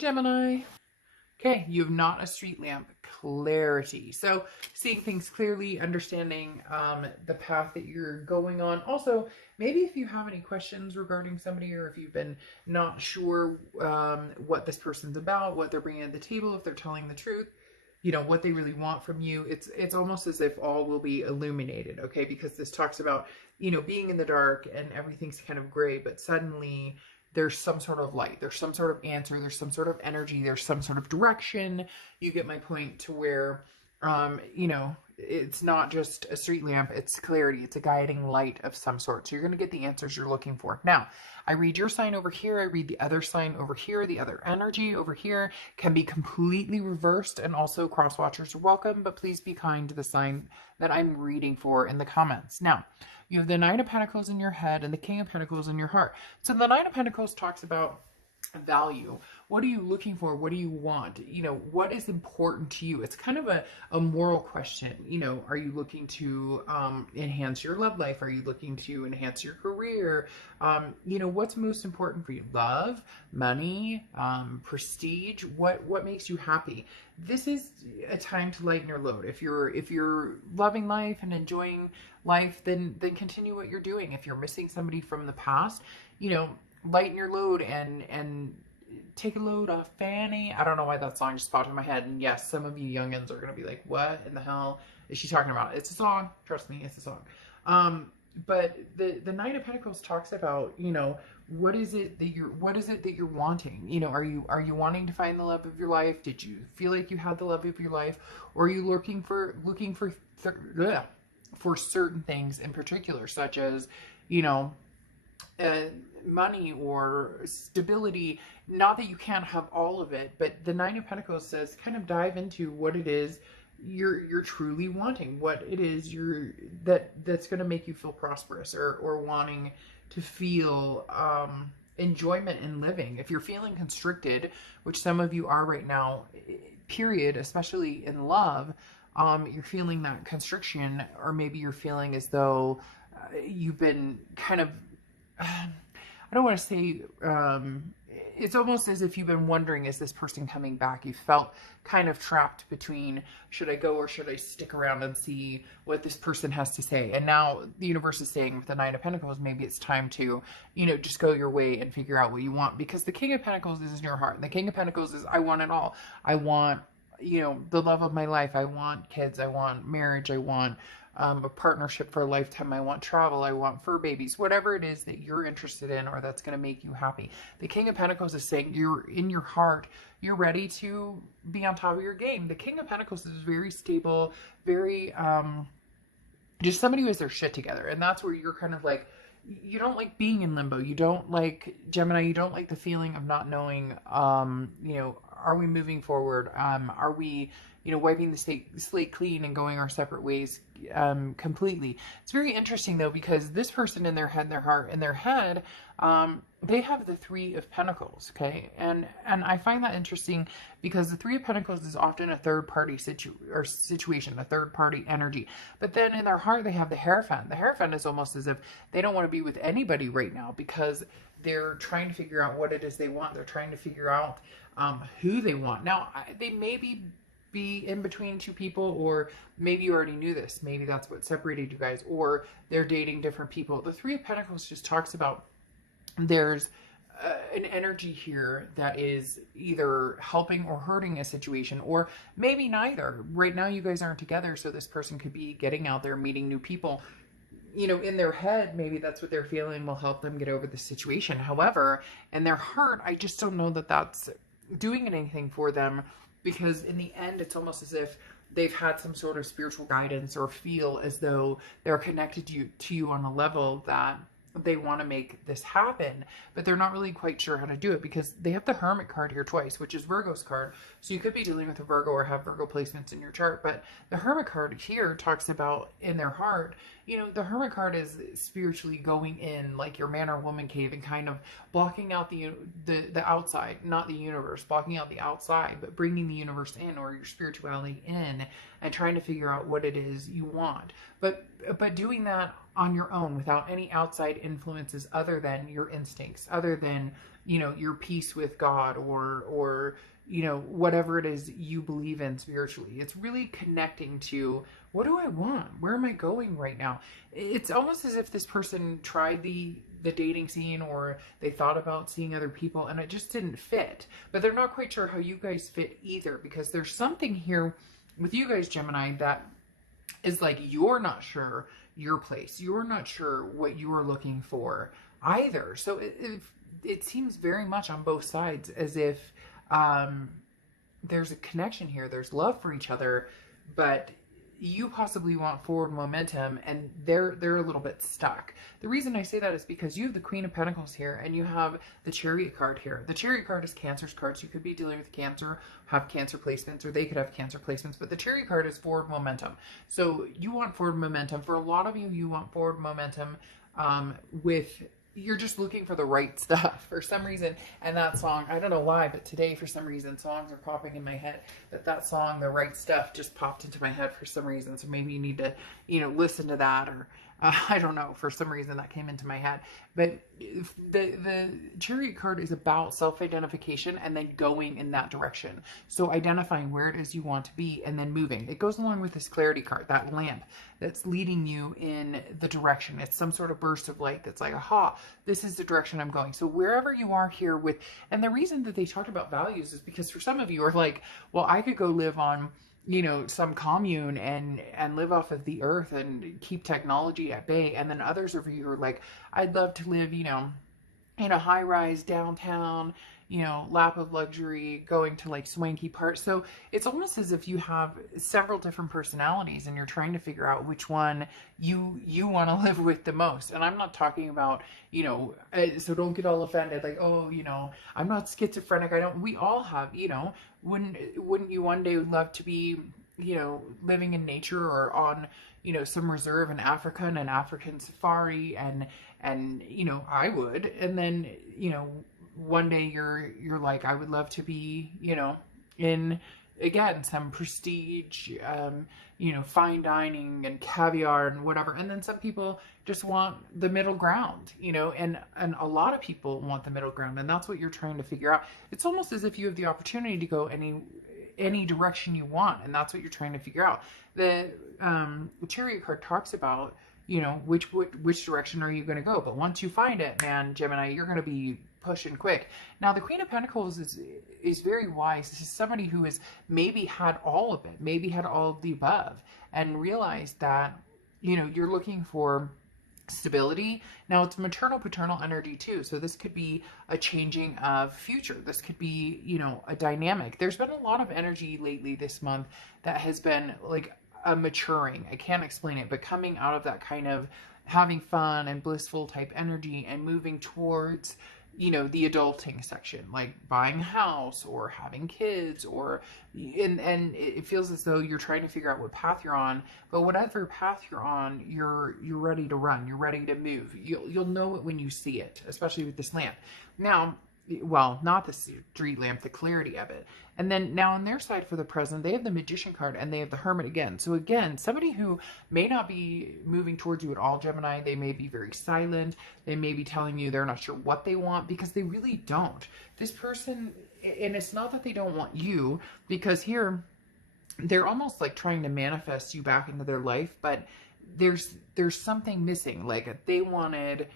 Gemini. Okay, you have not a street lamp. Clarity. So seeing things clearly, understanding the path that you're going on. Also, maybe if you have any questions regarding somebody, or if you've been not sure what this person's about, what they're bringing to the table, if they're telling the truth, you know, what they really want from you, it's almost as if all will be illuminated, okay? Because this talks about, you know, being in the dark and everything's kind of gray, but suddenly there's some sort of light, there's some sort of answer, there's some sort of energy, there's some sort of direction. You get my point, to where, you know, it's not just a street lamp, it's clarity, it's a guiding light of some sort. So you're going to get the answers you're looking for. Now, I read your sign over here, I read the other sign over here, the other energy over here can be completely reversed, and also cross watchers are welcome, but please be kind to the sign that I'm reading for in the comments. Now, you have the Nine of Pentacles in your head and the King of Pentacles in your heart. So the Nine of Pentacles talks about value. What are you looking for? What do you want? You know, what is important to you? It's kind of a moral question. You know, are you looking to enhance your love life? Are you looking to enhance your career? You know, what's most important for you? Love, money, prestige? What makes you happy? This is a time to lighten your load. If you're loving life and enjoying life, then continue what you're doing. If you're missing somebody from the past, you know, lighten your load and take a load off Fanny. I don't know why that song just popped in my head. And yes, some of you youngins are going to be like, what in the hell is she talking about? It's a song. Trust me, it's a song. But the Knight of Pentacles talks about, you know, what is it that you're wanting? You know, are you wanting to find the love of your life? Did you feel like you had the love of your life? Or are you looking for certain things in particular, such as, you know, money or stability? Not that you can't have all of it, but the Nine of Pentacles says kind of dive into what it is you're truly wanting, what it is that's going to make you feel prosperous, or wanting to feel enjoyment in living. If you're feeling constricted, which some of you are right now, period, especially in love, you're feeling that constriction, or maybe you're feeling as though you've been kind of, I don't want to say, it's almost as if you've been wondering, is this person coming back? You felt kind of trapped between, should I go or should I stick around and see what this person has to say? And now the universe is saying with the Nine of Pentacles, maybe it's time to, you know, just go your way and figure out what you want. Because the King of Pentacles is in your heart. And the King of Pentacles is, I want it all. I want, you know, the love of my life. I want kids. I want marriage. I want a partnership for a lifetime. I want travel. I want fur babies. Whatever it is that you're interested in, or that's going to make you happy. The King of Pentacles is saying you're in your heart. You're ready to be on top of your game. The King of Pentacles is very stable, very just somebody who has their shit together. And that's where you're kind of like, you don't like being in limbo. You don't like, Gemini, you don't like the feeling of not knowing, you know, are we moving forward? Are we, you know, wiping the slate clean and going our separate ways completely? It's very interesting though, because this person in their head, their heart, and their head, they have the Three of Pentacles, okay? And I find that interesting because the Three of Pentacles is often a third-party situation, a third-party energy. But then in their heart, they have the Hierophant. The Hierophant is almost as if they don't want to be with anybody right now, because they're trying to figure out what it is they want. They're trying to figure out who they want. Now, they may be in between two people, or maybe you already knew this. Maybe that's what separated you guys, or they're dating different people. The Three of Pentacles just talks about there's an energy here that is either helping or hurting a situation, or maybe neither. Right now you guys aren't together, so this person could be getting out there, meeting new people. You know, in their head, maybe that's what they're feeling will help them get over the situation. However, in their heart, I just don't know that that's doing anything for them, because in the end, it's almost as if they've had some sort of spiritual guidance, or feel as though they're connected to you on a level that they want to make this happen, but they're not really quite sure how to do it, because they have the Hermit card here twice, which is Virgo's card. So you could be dealing with a Virgo or have Virgo placements in your chart, but the Hermit card here talks about in their heart. You know, the Hermit card is spiritually going in like your man or woman cave and kind of blocking out the outside, not the universe, blocking out the outside, but bringing the universe in, or your spirituality in, and trying to figure out what it is you want. But doing that on your own without any outside influences other than your instincts, other than, your peace with God, or whatever it is you believe in spiritually. It's really connecting to, what do I want? Where am I going right now? It's almost as if this person tried the dating scene, or they thought about seeing other people and it just didn't fit. But they're not quite sure how you guys fit either, because there's something here with you guys, Gemini, that is like, you're not sure your place. You're not sure what you're looking for either. So it seems very much on both sides as if there's a connection here. There's love for each other, but you possibly want forward momentum, and they're a little bit stuck. The reason I say that is because you have the Queen of Pentacles here, and you have the Chariot card here. The Chariot card is Cancer's card, so you could be dealing with Cancer, have Cancer placements, or they could have Cancer placements, but the Chariot card is forward momentum. So you want forward momentum. For a lot of you, you want forward momentum you're just looking for the right stuff for some reason. And that song, I don't know why, but today for some reason songs are popping in my head. That song, The Right Stuff, just popped into my head for some reason. So maybe you need to, listen to that, or I don't know, for some reason that came into my head. But the Chariot card is about self-identification and then going in that direction. So identifying where it is you want to be and then moving. It goes along with this Clarity card, that lamp that's leading you in the direction. It's some sort of burst of light that's like, aha, this is the direction I'm going. So wherever you are here with, and the reason that they talked about values is because for some of you are like, well, I could go live on, some commune and live off of the earth and keep technology at bay. And then others of you are like, I'd love to live, in a high-rise downtown, lap of luxury, going to like swanky parts. So it's almost as if you have several different personalities and you're trying to figure out which one you want to live with the most. And I'm not talking about, so don't get all offended, like, oh, I'm not schizophrenic. We all have, wouldn't you one day love to be, living in nature, or on, some reserve in Africa, and an African safari, and I would. And then, one day you're like, I would love to be, in, again, some prestige, fine dining and caviar and whatever. And then some people just want the middle ground, and a lot of people want the middle ground, and that's what you're trying to figure out. It's almost as if you have the opportunity to go any direction you want, and that's what you're trying to figure out. The Chariot card talks about, which direction are you going to go? But once you find it, man, Gemini, you're going to be pushing quick. Now, the Queen of Pentacles is very wise. This is somebody who has maybe had all of it, maybe had all of the above, and realized that, you're looking for stability. Now, it's maternal paternal energy too, so this could be a changing of future. This could be, a dynamic. There's been a lot of energy lately this month that has been like a maturing. I can't explain it, but coming out of that kind of having fun and blissful type energy and moving towards, the adulting section, like buying a house or having kids, or and it feels as though you're trying to figure out what path you're on. But whatever path you're on, you're ready to run. You're ready to move. You'll know it when you see it, especially with this lamp. Now, well, not the street lamp, the clarity of it. And then now on their side for the present, they have the Magician card and they have the Hermit again. So again, somebody who may not be moving towards you at all, Gemini, they may be very silent. They may be telling you they're not sure what they want, because they really don't. This person, and it's not that they don't want you, because here they're almost like trying to manifest you back into their life, but there's something missing. Like they wanted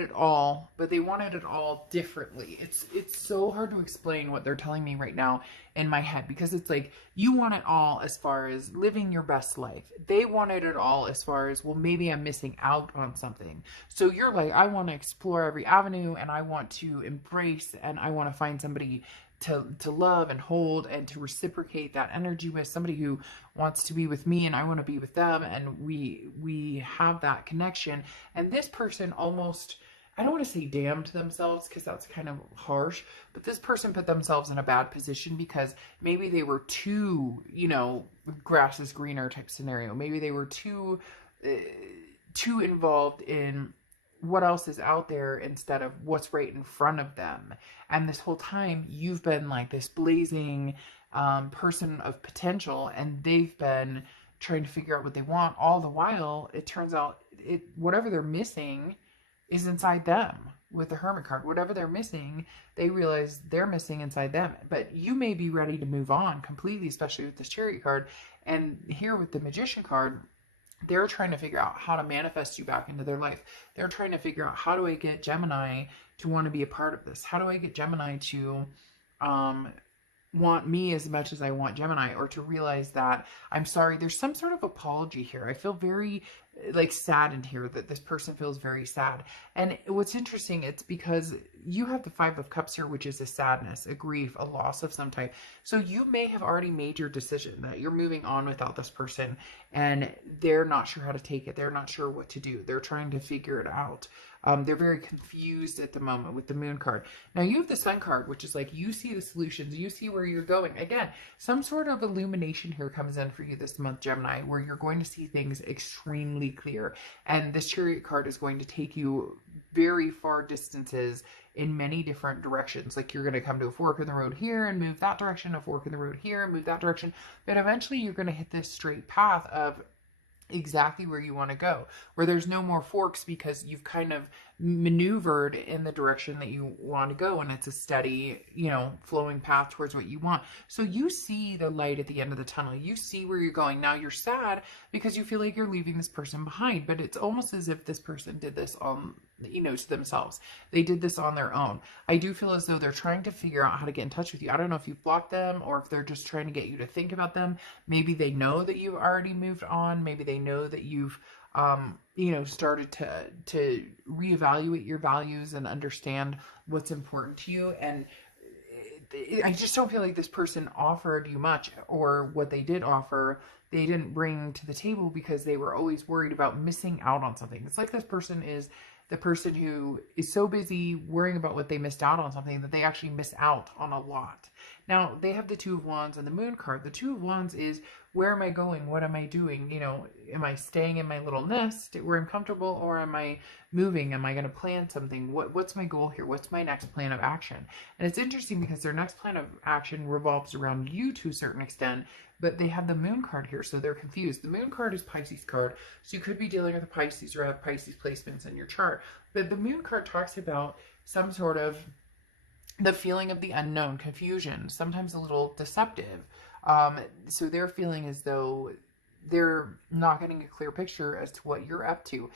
it all, but they wanted it all differently. It's so hard to explain what they're telling me right now in my head, because it's like, you want it all as far as living your best life. They wanted it all as far as, well, maybe I'm missing out on something. So you're like, I want to explore every avenue, and I want to embrace, and I want to find somebody to love and hold and to reciprocate that energy with, somebody who wants to be with me and I want to be with them, and we have that connection. And this person almost, I don't want to say damned themselves, because that's kind of harsh, but this person put themselves in a bad position because maybe they were too, grass is greener type scenario. Maybe they were too involved in what else is out there instead of what's right in front of them. And this whole time you've been like this blazing person of potential, and they've been trying to figure out what they want. All the while, it turns out whatever they're missing is inside them. With the Hermit card, whatever they're missing, they realize they're missing inside them. But you may be ready to move on completely, especially with this Chariot card. And here with the Magician card, they're trying to figure out how to manifest you back into their life. They're trying to figure out, how do I get Gemini to want to be a part of this? How do I get Gemini to want me as much as I want Gemini, or to realize that I'm sorry. There's some sort of apology here. I feel very like saddened here, that this person feels very sad. And what's interesting, it's because you have the Five of Cups here, which is a sadness, a grief, a loss of some type. So you may have already made your decision that you're moving on without this person, and they're not sure how to take it. They're not sure what to do. They're trying to figure it out. They're very confused at the moment with the Moon card. Now you have the Sun card, which is like, you see the solutions, you see where you're going. Again, some sort of illumination here comes in for you this month, Gemini, where you're going to see things extremely clear. And this Chariot card is going to take you very far distances in many different directions. Like, you're going to come to a fork in the road here and move that direction, a fork in the road here and move that direction. But eventually you're going to hit this straight path of exactly where you want to go, where there's no more forks, because you've kind of maneuvered in the direction that you want to go, and it's a steady, you know, flowing path towards what you want. So you see the light at the end of the tunnel. You see where you're going. Now you're sad because you feel like you're leaving this person behind, but it's almost as if this person did this on, you know, to themselves. They did this on their own. I do feel as though they're trying to figure out how to get in touch with you. I don't know if you've blocked them, or if they're just trying to get you to think about them. Maybe they know that you've already moved on. Maybe they know that you've you know, started to reevaluate your values and understand what's important to you. And I just don't feel like this person offered you much, or what they did offer, they didn't bring to the table, because they were always worried about missing out on something. It's like this person is the person who is so busy worrying about what they missed out on something that they actually miss out on a lot. Now, they have the Two of Wands and the Moon card. The Two of Wands is, where am I going? What am I doing? You know, am I staying in my little nest where I'm comfortable, or am I moving? Am I going to plan something? What's my goal here? What's my next plan of action? And it's interesting because their next plan of action revolves around you to a certain extent, but they have the Moon card here, so they're confused. The Moon card is Pisces card, so you could be dealing with a Pisces, or have Pisces placements in your chart. But the Moon card talks about some sort of the feeling of the unknown, confusion, sometimes a little deceptive. So they're feeling as though they're not getting a clear picture as to what you're up to.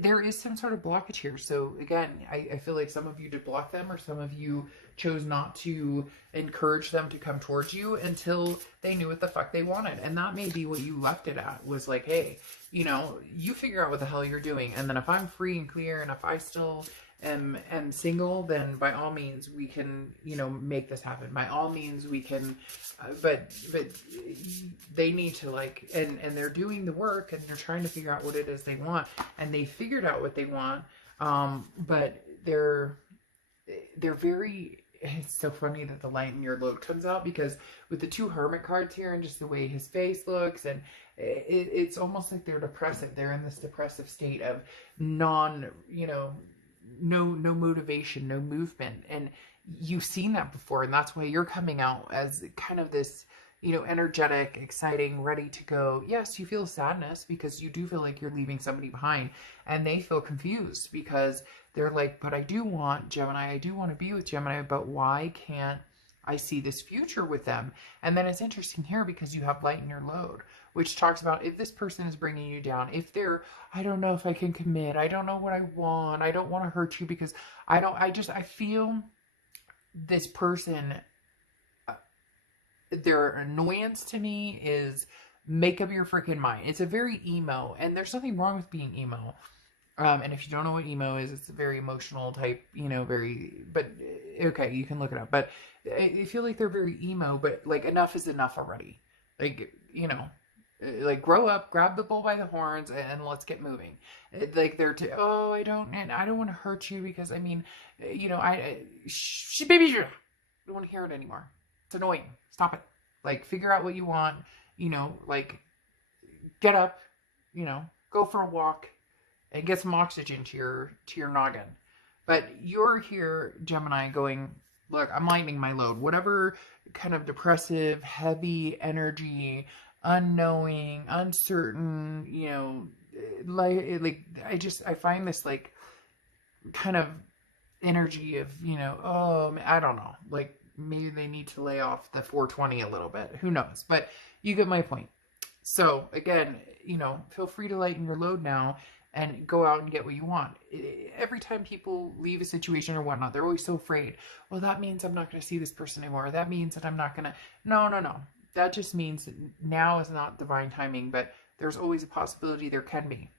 There is some sort of blockage here. So again, I feel like some of you did block them, or some of you chose not to encourage them to come towards you until they knew what the fuck they wanted. And that may be what you left it at, was like, hey, you know, you figure out what the hell you're doing. And then if I'm free and clear, and if I still am single, then by all means we can, you know, make this happen. By all means we can, but they need to, like, and they're doing the work, and they're trying to figure out what it is they want, and they figured out what they want. But they're very, it's so funny that the light in your load comes out, because with the two Hermit cards here, and just the way his face looks, and it's almost like they're depressive. They're in this depressive state of you know, no motivation, no movement. And you've seen that before, and that's why you're coming out as kind of this, you know, energetic, exciting, ready to go. Yes, you feel sadness because you do feel like you're leaving somebody behind, and they feel confused because they're like, but I do want Gemini, I do want to be with Gemini, but why can't I see this future with them? And then it's interesting here because you have light in your load, which talks about if this person is bringing you down, if they're, I don't know if I can commit, I don't know what I want, I don't want to hurt you because I feel this person, their annoyance to me is, make up your freaking mind. It's a very emo, and there's nothing wrong with being emo. And if you don't know what emo is, it's a very emotional type, you know, but okay, you can look it up. But I feel like they're very emo, but like enough is enough already. Like, you know, like grow up, grab the bull by the horns, and let's get moving. Like they're I don't want to hurt you because, I mean, you know, baby, I don't want to hear it anymore. It's annoying. Stop it. Like, figure out what you want, you know, like get up, you know, go for a walk and get some oxygen to your noggin. But you're here, Gemini, going, look, I'm lightening my load. Whatever kind of depressive, heavy energy, unknowing, uncertain, like I find this like kind of energy of, oh, I don't know, like maybe they need to lay off the 420 a little bit. Who knows? But you get my point. So again, feel free to lighten your load now and go out and get what you want. Every time people leave a situation or whatnot, they're always so afraid. Well, that means I'm not going to see this person anymore. That means that I'm not going to. No, no, no. That just means that now is not divine timing, but there's always a possibility there can be.